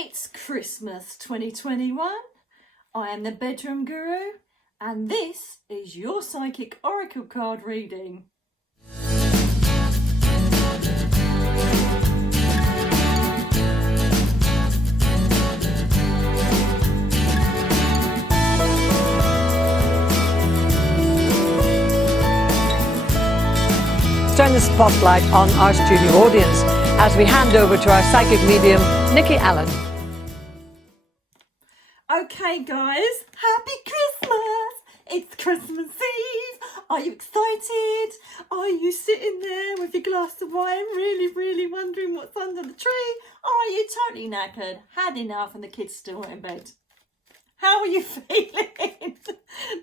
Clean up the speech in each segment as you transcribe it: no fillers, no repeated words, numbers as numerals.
It's Christmas 2021. I am the Bedroom Guru, and this is your psychic oracle card reading. Turn the spotlight on our studio audience as we hand over to our psychic medium, Nikki Allen. Okay guys, happy Christmas! It's Christmas Eve. Are you excited? Are you sitting there with your glass of wine really wondering what's under the tree? Or are you totally knackered, had enough and the kids still in bed? How are you feeling?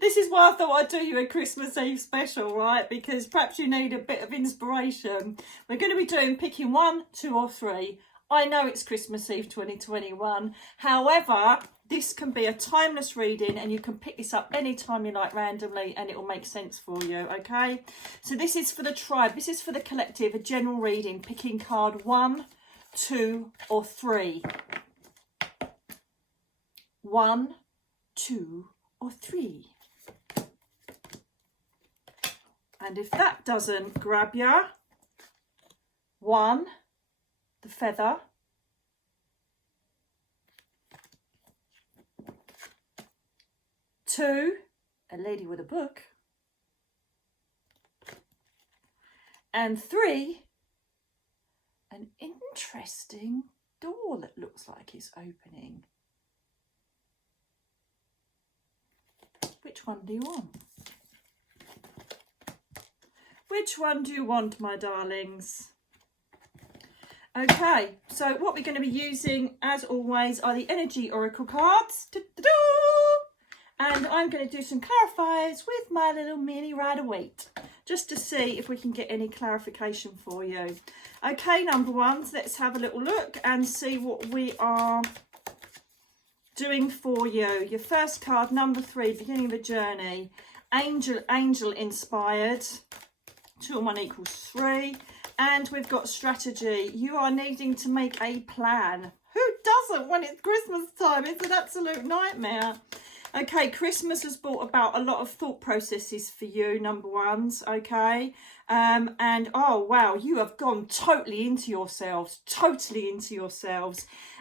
This is why I thought I'd do you a Christmas Eve special, right? Because perhaps you need a bit of inspiration. We're going to be picking 1, 2 or 3. I know it's Christmas Eve 2021. However, this can be a timeless reading and you can pick this up anytime you like randomly and it will make sense for you, okay? So this is for the tribe. This is for the collective, a general reading, picking card 1, 2 or 3. 1, 2 or 3. And if that doesn't grab ya, 1, the feather, 2, a lady with a book, and 3, an interesting door that looks like it's opening. Which one do you want? Which one do you want, my darlings? Okay, so what we're going to be using, as always, are the energy oracle cards. And I'm going to do some clarifiers with my little mini Rider Waite, just to see if we can get any clarification for you. Okay, number one, so let's have a little look and see what we are doing for you. Your first card, number 3, beginning of a journey. Angel inspired. 2 and 1 equals 3. And we've got strategy. You are needing to make a plan. Who doesn't when it's Christmas time? It's an absolute nightmare. Okay, Christmas has brought about a lot of thought processes for you, number ones, okay? And oh wow, you have gone totally into yourselves,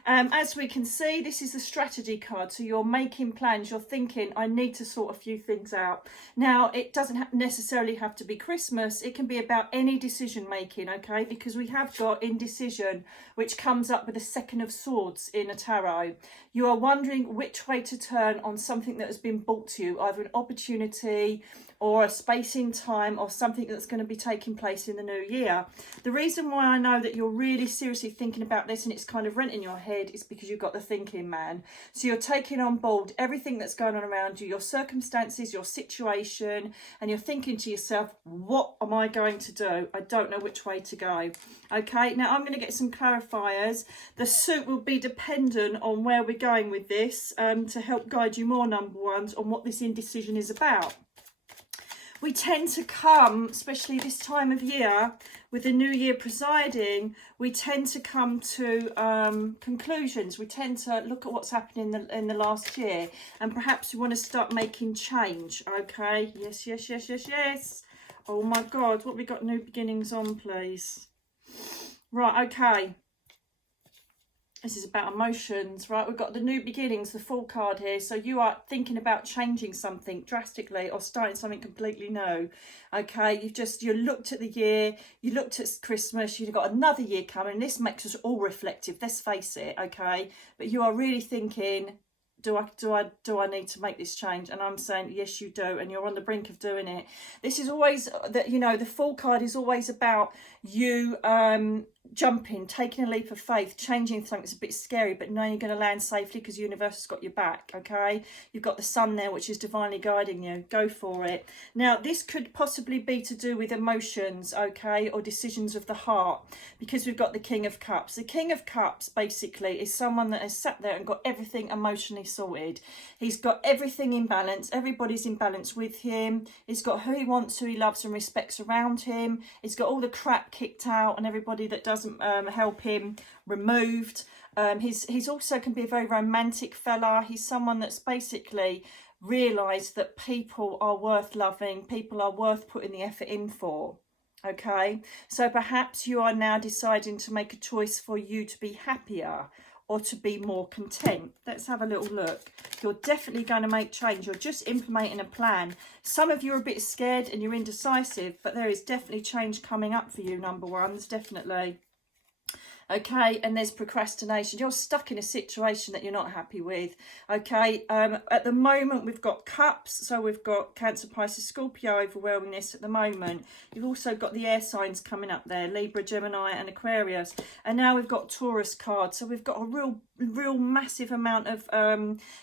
as we can see, this is the strategy card, so you're making plans, you're thinking, I need to sort a few things out. Now, it doesn't necessarily have to be Christmas, it can be about any decision making, okay? Because we have got indecision, which comes up with the 2 of Swords in a tarot. You are wondering which way to turn on something that has been brought to you, either an opportunity or a space in time or something that's going to be taking place in the new year. The reason why I know that you're really seriously thinking about this and it's kind of renting your head is because you've got the thinking man. So you're taking on board everything that's going on around you, your circumstances, your situation, and you're thinking to yourself, what am I going to do? I don't know which way to go. Okay, now I'm going to get some clarifiers. The suit will be dependent on where we're going with this to help guide you more, number ones, on what this indecision is about. We tend to come, especially this time of year, with the new year presiding, we tend to come to conclusions. We tend to look at what's happened in the last year, and perhaps we want to start making change, okay? Yes. Oh my God, what we got new beginnings on, please? Right, okay. This is about emotions, right? We've got the new beginnings, the Fool card here. So you are thinking about changing something drastically or starting something completely new. Okay, you looked at the year, you looked at Christmas, you've got another year coming. This makes us all reflective, let's face it, okay? But you are really thinking, do I need to make this change? And I'm saying, yes, you do. And you're on the brink of doing it. This is always, the Fool card is always about you jumping, taking a leap of faith, changing something that's a bit scary, but knowing you're going to land safely because the universe has got your back, okay? You've got the sun there, which is divinely guiding you. Go for it. Now, this could possibly be to do with emotions, okay, or decisions of the heart, because we've got the King of Cups. The King of Cups, basically, is someone that has sat there and got everything emotionally sorted. He's got everything in balance. Everybody's in balance with him. He's got who he wants, who he loves and respects around him. He's got all the crap kicked out and everybody that doesn't help him removed. He's also can be a very romantic fella. He's someone that's basically realised that people are worth loving, people are worth putting the effort in for. Okay, so perhaps you are now deciding to make a choice for you to be happier or to be more content. Let's have a little look. You're definitely going to make change. You're just implementing a plan. Some of you are a bit scared and you're indecisive, but there is definitely change coming up for you, number ones, definitely. Okay, and there's procrastination. You're stuck in a situation that you're not happy with. Okay, at the moment we've got cups, so we've got Cancer, Pisces, Scorpio, overwhelmingness at the moment. You've also got the air signs coming up there, Libra, Gemini and Aquarius, and now we've got Taurus cards. So we've got a real massive amount of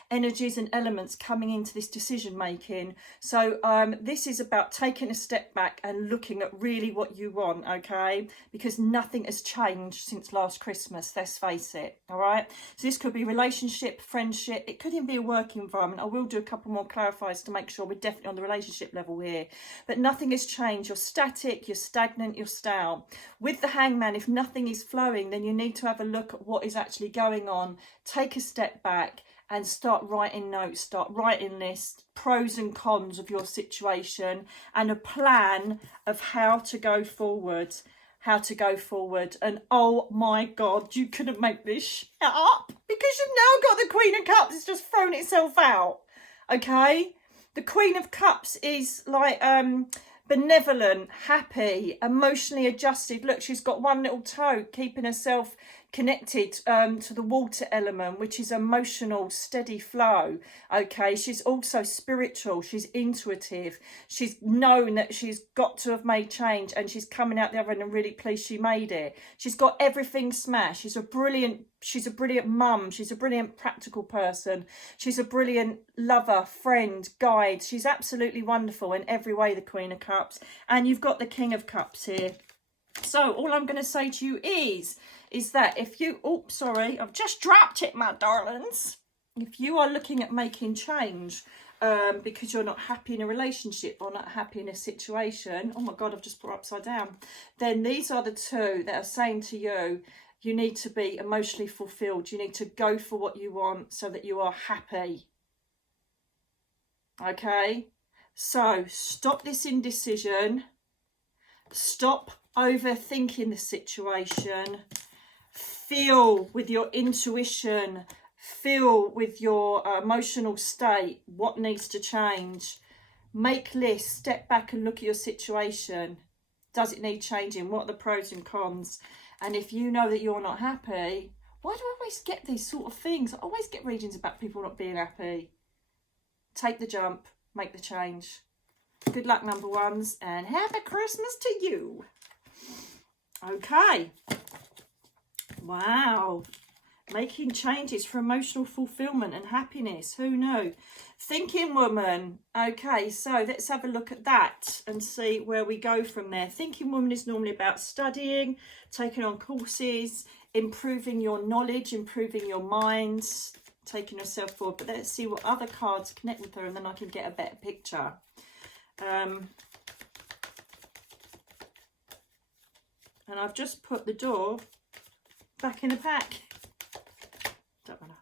energies and elements coming into this decision making. So this is about taking a step back and looking at really what you want, okay, because nothing has changed since last Christmas, let's face it. All right, so this could be relationship, friendship, it could even be a work environment. I will do a couple more clarifiers to make sure we're definitely on the relationship level here, but nothing has changed. You're static, you're stagnant, you're stale. With the Hangman, if nothing is flowing, then you need to have a look at what is actually going on. Take a step back and start writing notes, start writing lists, pros and cons of your situation, and a plan of how to go forward. And oh my God, you couldn't make this shit up, because you've now got the Queen of Cups. It's just thrown itself out. Okay, the Queen of Cups is like benevolent, happy, emotionally adjusted. Look, she's got one little toe keeping herself connected to the water element, which is emotional, steady flow. Okay, she's also spiritual, she's intuitive, she's known that she's got to have made change, and she's coming out the other end and really pleased she made it. She's got everything smashed. She's a brilliant mum, she's a brilliant practical person, she's a brilliant lover, friend, guide. She's absolutely wonderful in every way, the Queen of Cups. And you've got the King of Cups here. So all I'm going to say to you is that if you, oh, sorry, I've just dropped it, my darlings. If you are looking at making change because you're not happy in a relationship or not happy in a situation, oh my God, I've just put it upside down, then these are the two that are saying to you, you need to be emotionally fulfilled. You need to go for what you want so that you are happy. Okay, so stop this indecision. Stop overthinking the situation. Feel with your intuition, feel with your emotional state what needs to change. Make lists, step back and look at your situation. Does it need changing? What are the pros and cons? And if you know that you're not happy, why do I always get these sort of things? I always get readings about people not being happy. Take the jump, make the change. Good luck, number ones, and happy Christmas to you. Okay. Wow. Making changes for emotional fulfillment and happiness. Who knew? Thinking woman. Okay, so let's have a look at that and see where we go from there. Thinking woman is normally about studying, taking on courses, improving your knowledge, improving your minds, taking yourself forward. But let's see what other cards connect with her, and then I can get a better picture. And I've just put the door back in the pack. Don't matter.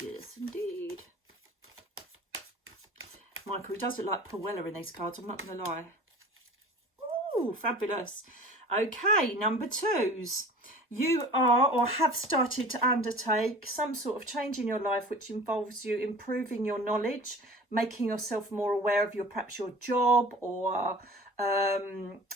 Yes, indeed. Michael, he does look like Paul Weller in these cards, I'm not going to lie. Oh, fabulous. Okay, number twos. You are or have started to undertake some sort of change in your life which involves you improving your knowledge, making yourself more aware of perhaps your job or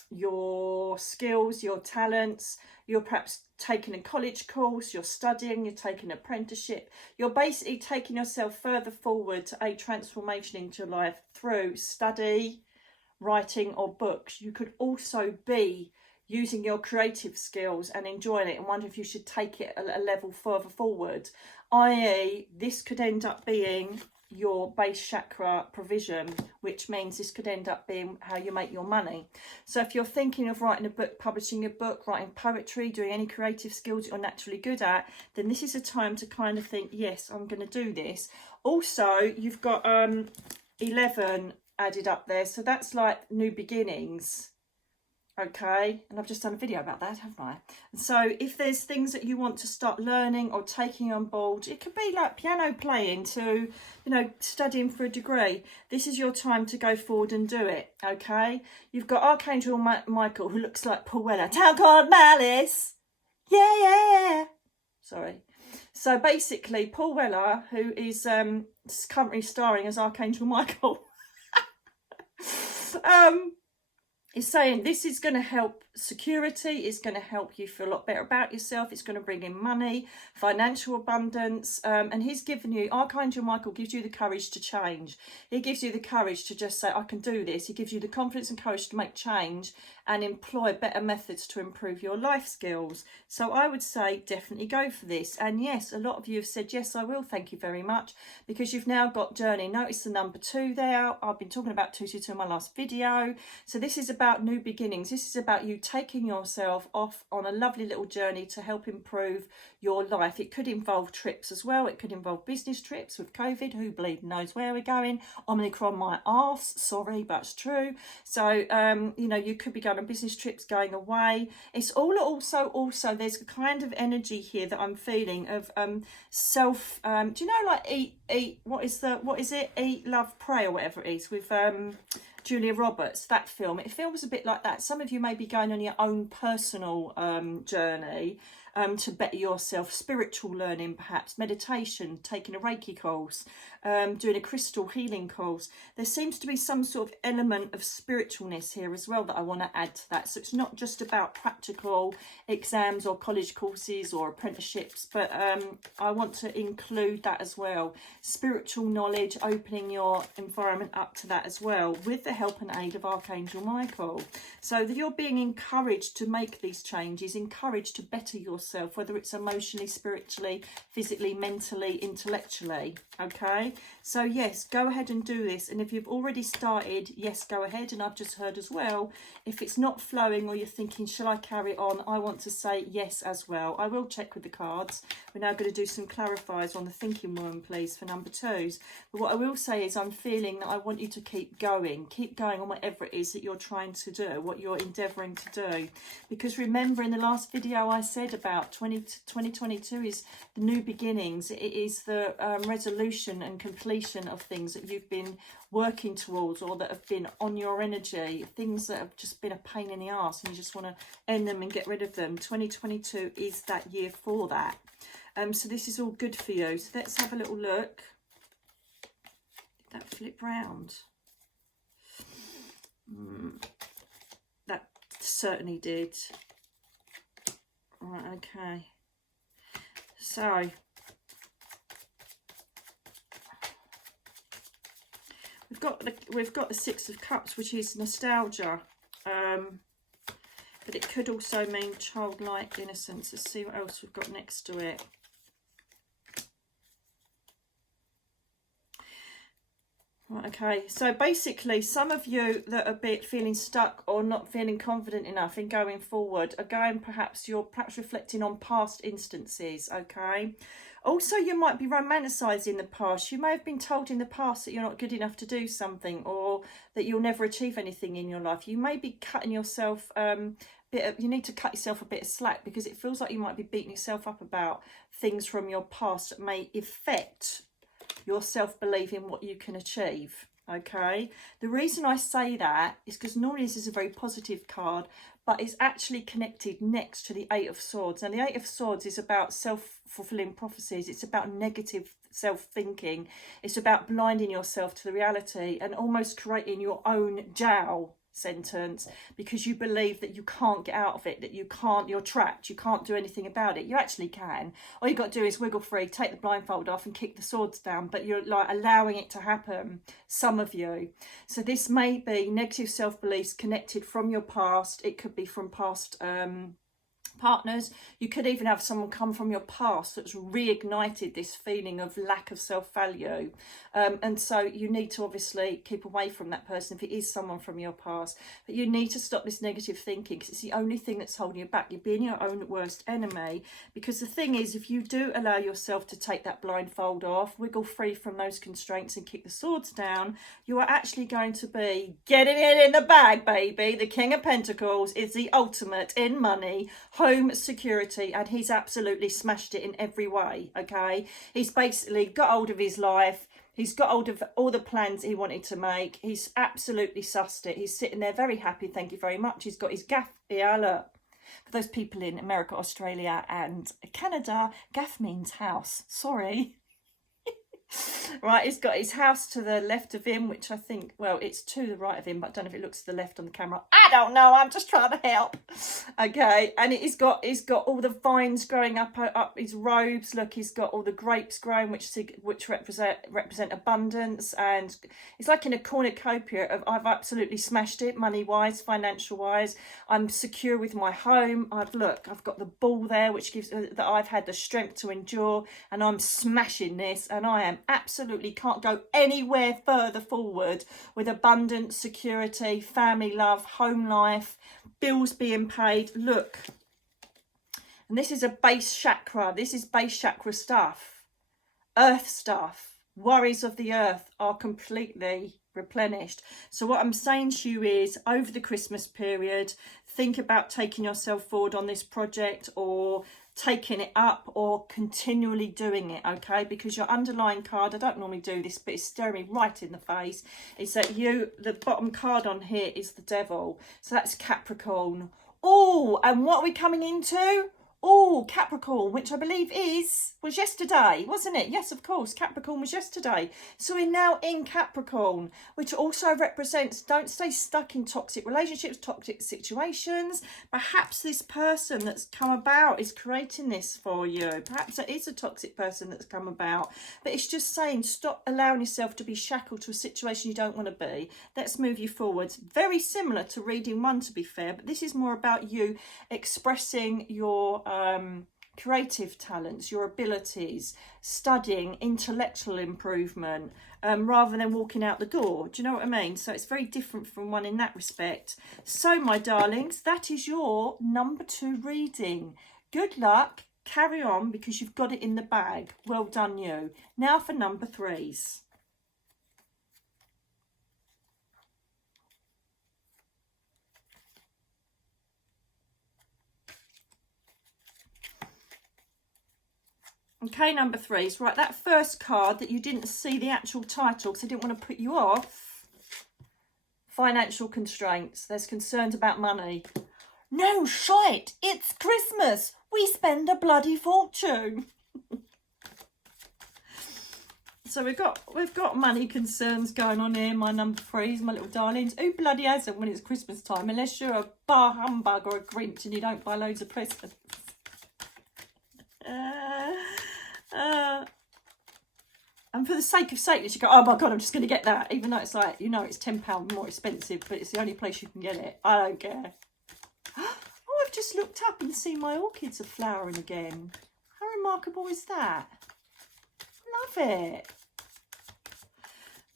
your skills, your talents. You're perhaps taking a college course, you're studying, you're taking an apprenticeship. You're basically taking yourself further forward to a transformation into your life through study, writing or books. You could also be using your creative skills and enjoying it and wonder if you should take it a level further forward, i.e. this could end up being your base chakra provision, which means this could end up being how you make your money. So if you're thinking of writing a book, publishing a book, writing poetry, doing any creative skills you're naturally good at, then this is a time to kind of think, yes, I'm going to do this. Also, you've got 11 added up there, so that's like new beginnings. Okay, and I've just done a video about that, haven't I? And so if there's things that you want to start learning or taking on board, it could be like piano playing to, you know, studying for a degree. This is your time to go forward and do it, okay? You've got Archangel Michael, who looks like Paul Weller. Town called Malice. Yeah, yeah. Sorry. So basically, Paul Weller, who is currently starring as Archangel Michael, is saying this is going to help security, it's going to help you feel a lot better about yourself, it's going to bring in money, financial abundance, and he's given you, Archangel Michael gives you the courage to change. He gives you the courage to just say, I can do this. He gives you the confidence and courage to make change and employ better methods to improve your life skills. So I would say definitely go for this. And yes, a lot of you have said, yes, I will, thank you very much, because you've now got journey. Notice the number 2 there. I've been talking about 222 in my last video. So this is about new beginnings. This is about you taking yourself off on a lovely little journey to help improve your life. It could involve trips as well. It could involve business trips with COVID. Who bleeding knows where we're going? Omicron my arse. Sorry, but it's true. So, you know, you could be going on business trips, going away. It's all also there's a kind of energy here that I'm feeling of self. Do you know, like eat? What is it? Eat, Love, Pray, or whatever it is with Julia Roberts, that film. It feels a bit like that. Some of you may be going on your own personal journey to better yourself, spiritual learning perhaps, meditation, taking a Reiki course, doing a crystal healing course. There seems to be some sort of element of spiritualness here as well that I want to add to that. So it's not just about practical exams or college courses or apprenticeships, but I want to include that as well. Spiritual knowledge, opening your environment up to that as well, with the help and aid of Archangel Michael. So that you're being encouraged to make these changes, encouraged to better yourself, whether it's emotionally, spiritually, physically, mentally, intellectually. Okay, so yes, go ahead and do this. And if you've already started, yes, go ahead. And I've just heard as well, if it's not flowing or you're thinking, shall I carry on, I want to say yes as well. I will check with the cards. We're now going to do some clarifiers on the thinking woman, please, for number 2s. But what I will say is I'm feeling that I want you to keep going on whatever it is that you're trying to do, what you're endeavouring to do. Because remember, in the last video I said about 2022 is the new beginnings. It is the resolution and completion of things that you've been working towards or that have been on your energy, things that have just been a pain in the arse and you just want to end them and get rid of them. 2022 is that year for that. So this is all good for you. So let's have a little look. Did that flip round? That certainly did. Right, okay. So we've got the 6 of Cups, which is nostalgia, but it could also mean childlike innocence. Let's see what else we've got next to it. Right, okay, so basically some of you that are a bit feeling stuck or not feeling confident enough in going forward are going, you're perhaps reflecting on past instances, okay? Also, you might be romanticising the past. You may have been told in the past that you're not good enough to do something or that you'll never achieve anything in your life. You may be cutting yourself you need to cut yourself a bit of slack, because it feels like you might be beating yourself up about things from your past that may affect your self-belief in what you can achieve. Okay, the reason I say that is because normally this is a very positive card, but it's actually connected next to the 8 of Swords. And the 8 of Swords is about self-fulfilling prophecies. It's about negative self-thinking. It's about blinding yourself to the reality and almost creating your own jail sentence because you believe that you can't get out of it, that you're trapped, you can't do anything about it. You actually can. All you got to do is wiggle free, take the blindfold off and kick the swords down, but you're like allowing it to happen, some of you. So this may be negative self-beliefs connected from your past. It could be from past partners. You could even have someone come from your past that's reignited this feeling of lack of self-value, and so you need to obviously keep away from that person if it is someone from your past. But you need to stop this negative thinking, because it's the only thing that's holding you back. You're being your own worst enemy, because the thing is, if you do allow yourself to take that blindfold off, wiggle free from those constraints and kick the swords down, you are actually going to be getting it in the bag, baby. The King of Pentacles is the ultimate in money, home security, and he's absolutely smashed it in every way. Okay, he's basically got hold of his life. He's got hold of all the plans he wanted to make. He's absolutely sussed it. He's sitting there very happy, thank you very much. He's got his gaff here, look. For those people in America, Australia and Canada, gaff means house. Sorry. Right, he's got his house to the left of him, which I think, well, it's to the right of him, but I don't know if it looks to the left on the camera. I don't know, I'm just trying to help. Okay, and he's got all the vines growing up his robes. Look, he's got all the grapes growing, which represent abundance, and it's like in a cornucopia of I've absolutely smashed it, money-wise, financial-wise. I'm secure with my home. I've got the ball there, which gives that I've had the strength to endure, and I'm smashing this, and I am absolutely can't go anywhere further forward with abundance, security, family love, home life, bills being paid. Look, and this is a base chakra. This is base chakra stuff, earth stuff. Worries of the earth are completely replenished. So what I'm saying to you is, over the Christmas period, think about taking yourself forward on this project, or taking it up, or continually doing it. Okay, because your underlying card, I don't normally do this, but it's staring me right in the face, is that the bottom card on here is the devil. So that's Capricorn. Oh, and what are we coming into? Oh, Capricorn, which I believe was yesterday, wasn't it? Yes, of course, Capricorn was yesterday. So we're now in Capricorn, which also represents don't stay stuck in toxic relationships, toxic situations. Perhaps this person that's come about is creating this for you. Perhaps it is a toxic person that's come about. But it's just saying, stop allowing yourself to be shackled to a situation you don't want to be. Let's move you forwards. Very similar to reading one, to be fair, but this is more about you expressing your creative talents, your abilities, studying, intellectual improvement, rather than walking out the door. Do you know what I mean? So it's very different from one in that respect. So my darlings, that is your number 2 reading. Good luck, carry on, because you've got it in the bag. Well done you. Now for number 3s. Okay, number 3s. Right, that first card that you didn't see the actual title because I didn't want to put you off. Financial constraints. There's concerns about money. No shite, it's Christmas. We spend a bloody fortune. So we've got money concerns going on here, my number 3s, my little darlings. Who bloody hasn't when it's Christmas time, unless you're a bar humbug or a Grinch and you don't buy loads of presents. And for the sake of sakeness, you go, oh my God, I'm just going to get that. Even though it's like, you know, it's £10 more expensive, but it's the only place you can get it. I don't care. Oh, I've just looked up and seen my orchids are flowering again. How remarkable is that? Love it.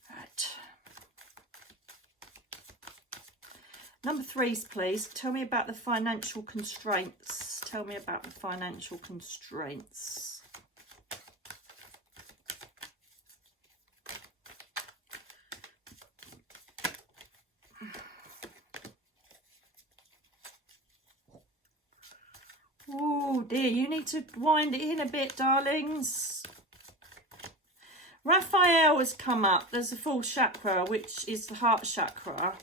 Right. Number 3s, please. Tell me about the financial constraints. Tell me about the financial constraints. Oh dear, you need to wind it in a bit, darlings. Raphael has come up. There's a full chakra, which is the heart chakra.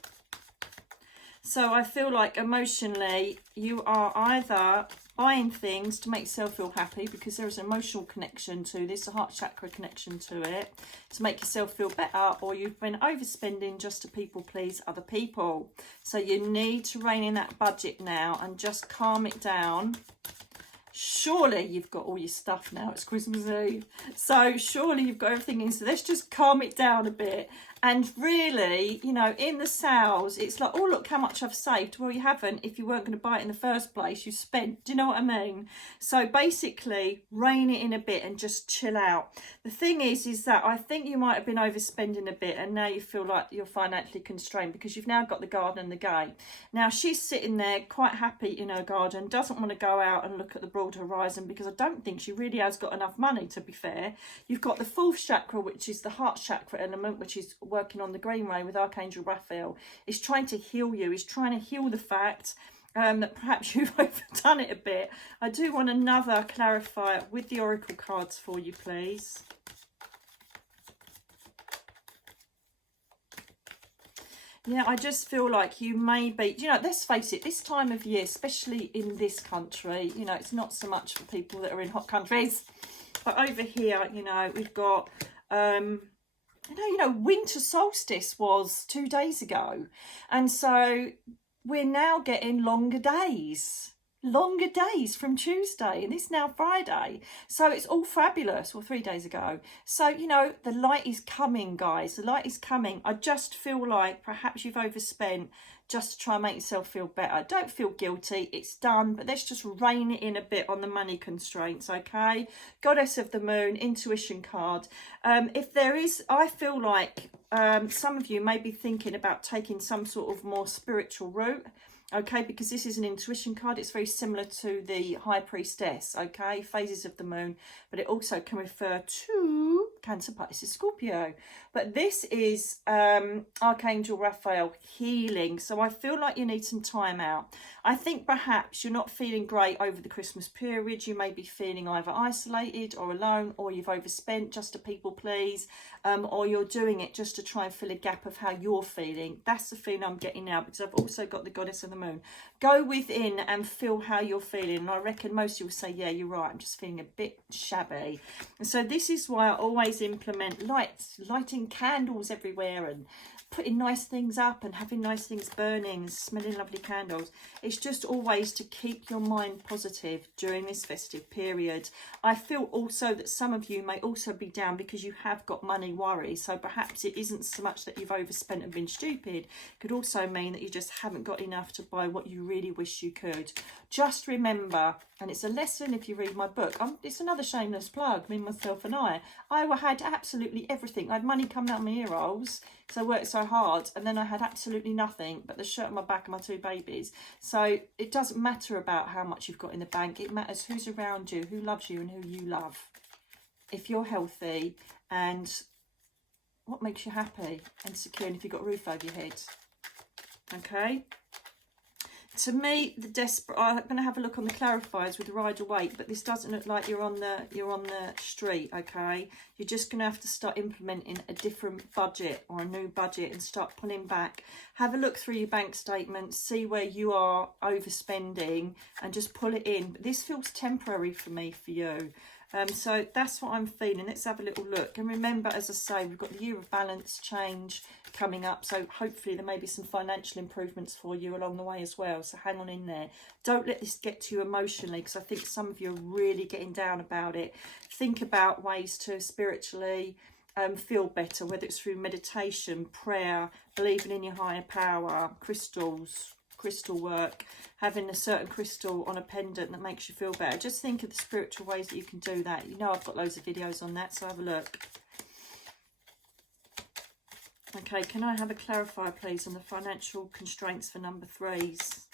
So I feel like emotionally you are either buying things to make yourself feel happy, because there is an emotional connection to this, a heart chakra connection to it, to make yourself feel better, or you've been overspending just to people please other people. So you need to rein in that budget now and just calm it down. Surely you've got all your stuff now, it's Christmas Eve, so surely you've got everything in, so let's just calm it down a bit And really, you know, in the sales, it's like, oh, look how much I've saved. Well, you haven't if you weren't going to buy it in the first place. You spent, do you know what I mean? So basically, rein it in a bit and just chill out. The thing is that I think you might have been overspending a bit, and now you feel like you're financially constrained because you've now got the garden and the gate. Now, she's sitting there quite happy in her garden, doesn't want to go out and look at the broad horizon because I don't think she really has got enough money, to be fair. You've got the fourth chakra, which is the heart chakra element, which is working on the green ray with Archangel Raphael. Is trying to heal you. Is trying to heal the fact that perhaps you've overdone it a bit. I do want another clarifier with the oracle cards for you, please. Yeah, I just feel like you may be, you know, let's face it, this time of year, especially in this country, you know, it's not so much for people that are in hot countries, but over here, you know, we've got you know, winter solstice was 2 days ago. And so we're now getting longer days from Tuesday, and it's now Friday. So it's all fabulous. Well, 3 days ago. So, you know, the light is coming, guys. The light is coming. I just feel like perhaps you've overspent just to try and make yourself feel better. Don't feel guilty. It's done, but let's just rein it in a bit on the money constraints, okay? Goddess of the Moon, intuition card. If there is, I feel like some of you may be thinking about taking some sort of more spiritual route. Okay, because this is an intuition card. It's very similar to the High Priestess, okay? Phases of the moon, but it also can refer to Cancer, Pisces, Scorpio. But this is Archangel Raphael, healing. So I feel like you need some time out. I think perhaps you're not feeling great over the Christmas period. You may be feeling either isolated or alone, or you've overspent just to people please, or you're doing it just to try and fill a gap of how you're feeling. That's the feeling I'm getting now, because I've also got the Goddess of the Moon. Go within and feel how you're feeling. And I reckon most of you will say, yeah, you're right, I'm just feeling a bit shabby. And so this is why I always implement lighting candles everywhere and putting nice things up and having nice things burning, smelling lovely candles. It's just always to keep your mind positive during this festive period. I feel also that some of you may also be down because you have got money worries. So perhaps it isn't so much that you've overspent and been stupid. It could also mean that you just haven't got enough to buy what you really wish you could. Just remember, and it's a lesson if you read my book, it's another shameless plug, me, myself and I had absolutely everything. I had money coming out of my ear holes because I worked so hard, and then I had absolutely nothing but the shirt on my back and my 2 babies. So it doesn't matter about how much you've got in the bank. It matters who's around you, who loves you and who you love. If you're healthy and what makes you happy and secure, and if you've got a roof over your head. Okay? To me, I'm going to have a look on the clarifiers with Rider Waite, but this doesn't look like you're on the street, okay? You're just going to have to start implementing a different budget or a new budget and start pulling back. Have a look through your bank statements, see where you are overspending and just pull it in. But this feels temporary for me, for you. So that's what I'm feeling. Let's have a little look. And remember, as I say, we've got the year of balance change coming up. So hopefully there may be some financial improvements for you along the way as well. So hang on in there. Don't let this get to you emotionally, because I think some of you are really getting down about it. Think about ways to spiritually feel better, whether it's through meditation, prayer, believing in your higher power, crystal work, having a certain crystal on a pendant that makes you feel better. Just think of the spiritual ways that you can do that. You know I've got loads of videos on that, so have a look. Okay, can I have a clarifier please on the financial constraints for number 3s?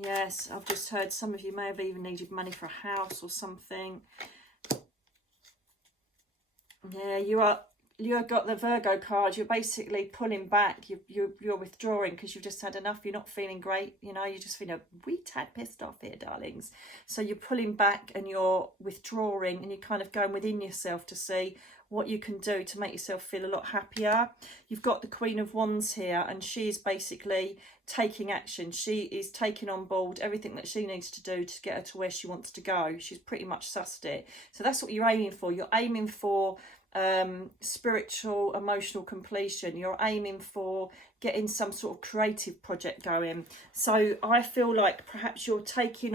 Yes, I've just heard some of you may have even needed money for a house or something. Yeah, you've got the Virgo card. You're basically pulling back. You're withdrawing because you've just had enough. You're not feeling great. You know, you're just feeling a wee tad pissed off here, darlings. So you're pulling back and you're withdrawing, and you're kind of going within yourself to see what you can do to make yourself feel a lot happier. You've got the Queen of Wands here, and she is basically taking action. She is taking on board everything that she needs to do to get her to where she wants to go. She's pretty much sussed it. So that's what you're aiming for. You're aiming for spiritual, emotional completion. You're aiming for getting some sort of creative project going. So I feel like perhaps you're thinking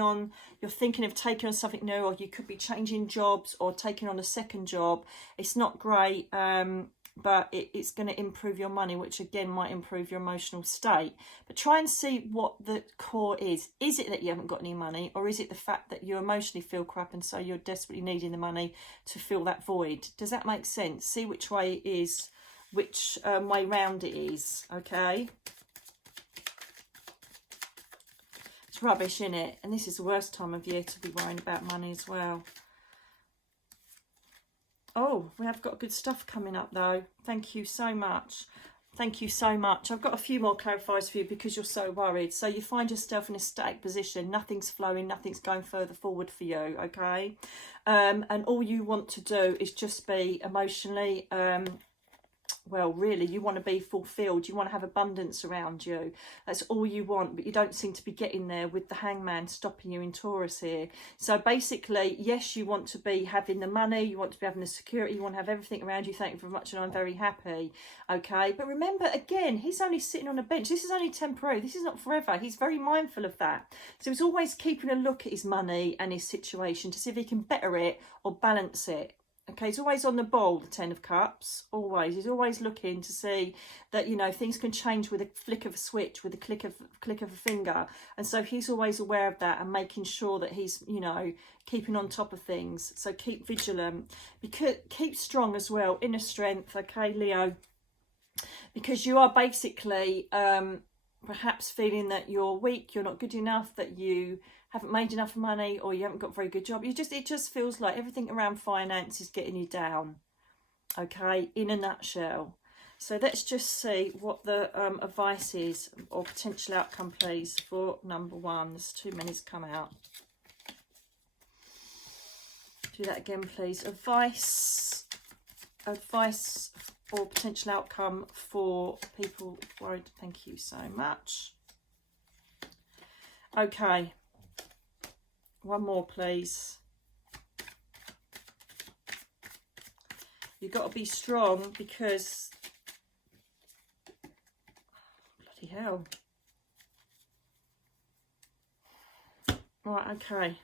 of taking on something new, or you could be changing jobs or taking on a second job. It's not great, but it's going to improve your money, which again might improve your emotional state. But try and see what the core is. Is it that you haven't got any money, or is it the fact that you emotionally feel crap and so you're desperately needing the money to fill that void? Does that make sense? See which way it is, which way round it is, okay? It's rubbish, isn't it? And this is the worst time of year to be worrying about money as well. Oh, we have got good stuff coming up though. Thank you so much. Thank you so much. I've got a few more clarifiers for you because you're so worried. So you find yourself in a static position. Nothing's flowing. Nothing's going further forward for you, okay? And all you want to do is just be emotionally... well, really, you want to be fulfilled. You want to have abundance around you. That's all you want, but you don't seem to be getting there with the hangman stopping you in Taurus here. So basically, yes, you want to be having the money, you want to be having the security, you want to have everything around you. Thank you very much, and I'm very happy. Okay, but remember, again, he's only sitting on a bench. This is only temporary. This is not forever. He's very mindful of that. So he's always keeping a look at his money and his situation to see if he can better it or balance it. Okay, he's always on the ball, the Ten of Cups, always. He's always looking to see that, you know, things can change with a flick of a switch, with a click of a finger. And so he's always aware of that and making sure that he's, you know, keeping on top of things. So keep vigilant. Because keep strong as well, inner strength, okay, Leo? Because you are basically perhaps feeling that you're weak, you're not good enough, that you haven't made enough money, or you haven't got a very good job. It just feels like everything around finance is getting you down, okay, in a nutshell. So let's just see what the advice is, or potential outcome, please, for number one. There's too many to come out. Do that again, please. Advice or potential outcome for people worried. Thank you so much. Okay. One more, please. You've got to be strong because... bloody hell. Right, okay.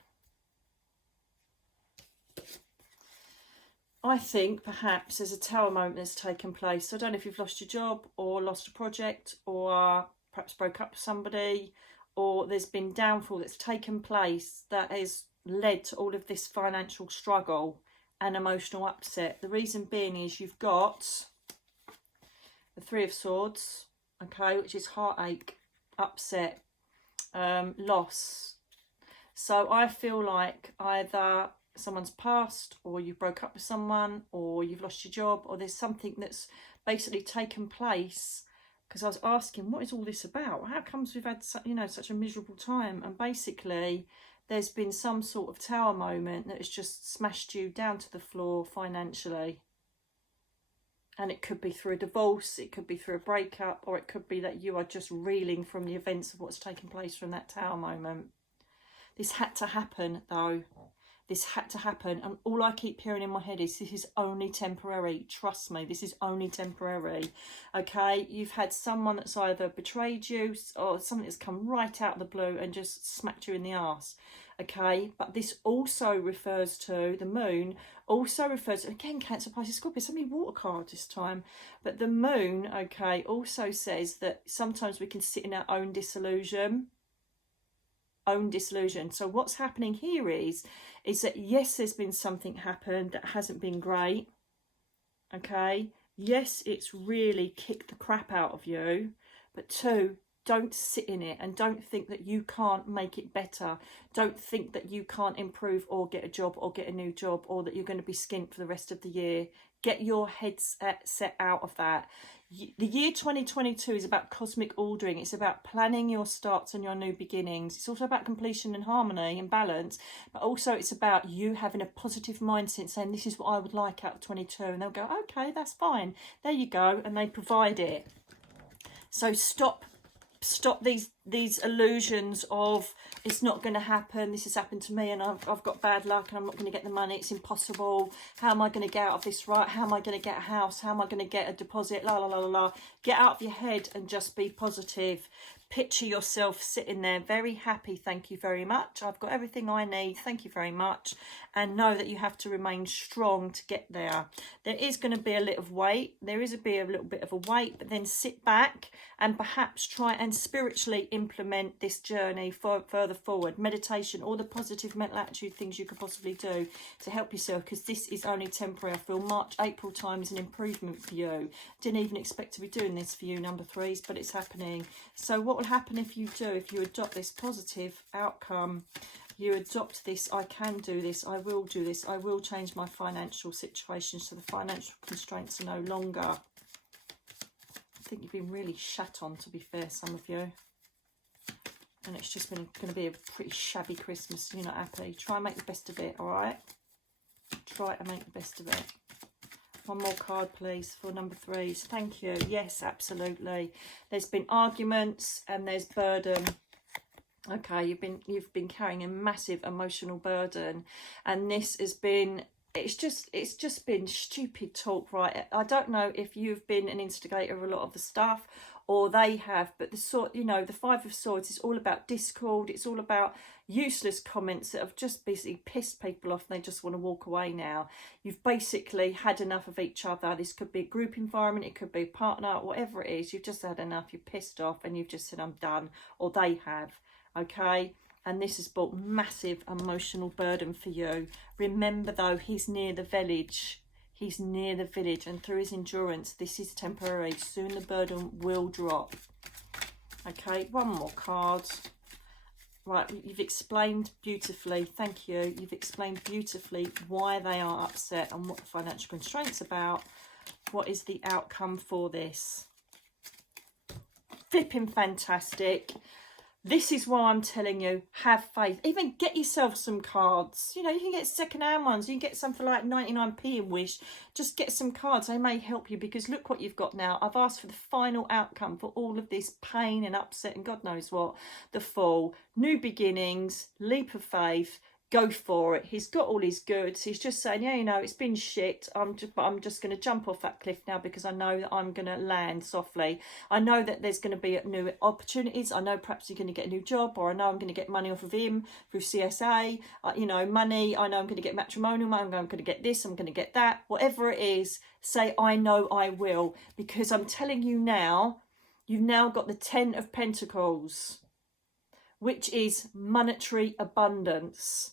I think perhaps there's a tower moment that's taken place. I don't know if you've lost your job or lost a project or perhaps broke up with somebody, or there's been downfall that's taken place that has led to all of this financial struggle and emotional upset. The reason being is you've got the Three of Swords, okay, which is heartache, upset, loss. So I feel like either someone's passed, or you broke up with someone, or you've lost your job, or there's something that's basically taken place. Because I was asking, what is all this about? How comes we've had, you know, such a miserable time? And basically, there's been some sort of tower moment that has just smashed you down to the floor financially. And it could be through a divorce, it could be through a breakup, or it could be that you are just reeling from the events of what's taken place from that tower moment. This had to happen, though. This had to happen, and all I keep hearing in my head is this is only temporary. Trust me, this is only temporary. Okay, you've had someone that's either betrayed you or something that's come right out of the blue and just smacked you in the arse. Okay, but this also refers to the moon, also refers to, again, Cancer, Pisces, Scorpio, so many water cards this time. But the moon, okay, also says that sometimes we can sit in our own disillusion. So what's happening here is that yes, there's been something happen that hasn't been great, okay, yes, it's really kicked the crap out of you, but two, don't sit in it and don't think that you can't make it better. Don't think that you can't improve or get a job or get a new job, or that you're going to be skint for the rest of the year. Get your head set out of that. The year 2022 is about cosmic ordering. It's about planning your starts and your new beginnings. It's also about completion and harmony and balance, but also it's about you having a positive mindset, saying this is what I would like out of 22, and they'll go, okay, that's fine, there you go, and they provide it. So stop stop these illusions of it's not going to happen, this has happened to me and I've got bad luck and I'm not going to get the money, it's impossible, how am I going to get out of this, right? How am I going to get a house, how am I going to get a deposit, la la la la la. Get out of your head and just be positive. Picture yourself sitting there very happy, thank you very much, I've got everything I need, thank you very much, and know that you have to remain strong to get there. There is going to be a little wait, there is a little bit of a wait, but then sit back and perhaps try and spiritually implement this journey further forward. Meditation, all the positive mental attitude things you could possibly do to help yourself, because this is only temporary. I feel March, April time is an improvement for you. Didn't even expect to be doing this for you, number threes, but it's happening. So what will happen if you do, if you adopt this positive outcome, you adopt this, I can do this, I will do this, I will change my financial situation so the financial constraints are no longer. I think you've been really shat on, to be fair, some of you. And it's just going to be a pretty shabby Christmas. You're not happy. Try and make the best of it, all right? Try and make the best of it. One more card, please, for number threes. Thank you. Yes, absolutely. There's been arguments and there's burden. Okay, you've been carrying a massive emotional burden, and this has been, it's just been stupid talk, right? I don't know if you've been an instigator of a lot of the stuff or they have, but the Five of Swords is all about discord. It's all about useless comments that have just basically pissed people off and they just want to walk away now. You've basically had enough of each other. This could be a group environment, it could be a partner, whatever it is. You've just had enough, you're pissed off and you've just said, I'm done, or they have, okay? And this has brought massive emotional burden for you. Remember though, he's near the village. He's near the village, and through his endurance, this is temporary. Soon the burden will drop. Okay, one more card. Right, you've explained beautifully. Thank you. You've explained beautifully why they are upset and what the financial constraint's about. What is the outcome for this? Flipping fantastic. This is why I'm telling you, have faith. Even get yourself some cards. You know, you can get second-hand ones. You can get some for like 99p in Wish. Just get some cards. They may help you, because look what you've got now. I've asked for the final outcome for all of this pain and upset and God knows what. The Fall, new beginnings, leap of faith. Go for it. He's got all his goods. He's just saying, yeah, you know, it's been shit. But I'm just going to jump off that cliff now, because I know that I'm going to land softly. I know that there's going to be new opportunities. I know perhaps you're going to get a new job, or I know I'm going to get money off of him through CSA. You know, money. I know I'm going to get matrimonial money. I'm going to get this. I'm going to get that. Whatever it is, say, I know I will. Because I'm telling you now, you've now got the 10 of Pentacles, which is monetary abundance.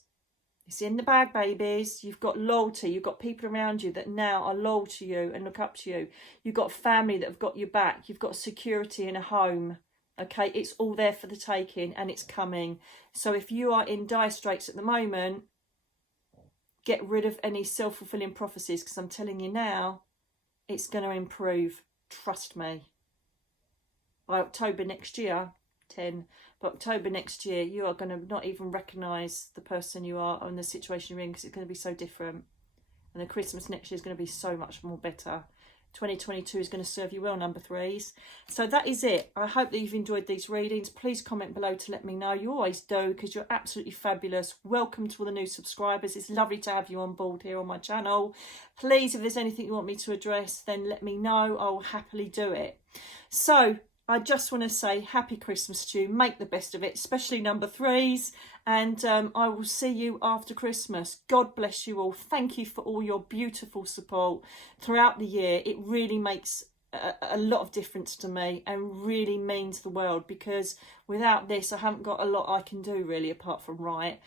It's in the bag, babies. You've got loyalty. You've got people around you that now are loyal to you and look up to you. You've got family that have got your back. You've got security in a home. Okay, it's all there for the taking, and it's coming. So if you are in dire straits at the moment, get rid of any self-fulfilling prophecies, because I'm telling you now, it's going to improve. Trust me. By October next year, 10. But October next year, you are going to not even recognise the person you are and the situation you're in, because it's going to be so different. And the Christmas next year is going to be so much more better. 2022 is going to serve you well, number threes. So that is it. I hope that you've enjoyed these readings. Please comment below to let me know. You always do, because you're absolutely fabulous. Welcome to all the new subscribers. It's lovely to have you on board here on my channel. Please, if there's anything you want me to address, then let me know. I'll happily do it. So I just want to say happy Christmas to you. Make the best of it, especially number threes. And I will see you after Christmas. God bless you all. Thank you for all your beautiful support throughout the year. It really makes a lot of difference to me and really means the world, because without this, I haven't got a lot I can do really, apart from write.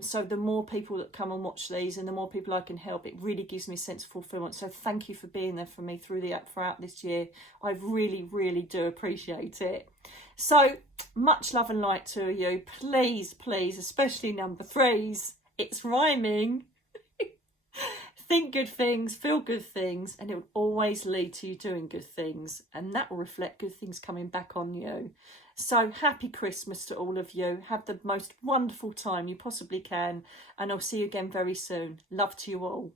So the more people that come and watch these and the more people I can help, it really gives me a sense of fulfillment. So thank you for being there for me throughout this year. I really, really do appreciate it. So much love and light to you. Please, please, especially number threes, it's rhyming. Think good things, feel good things, and it will always lead to you doing good things, and that will reflect good things coming back on you. So happy Christmas to all of you. Have the most wonderful time you possibly can, and I'll see you again very soon. Love to you all.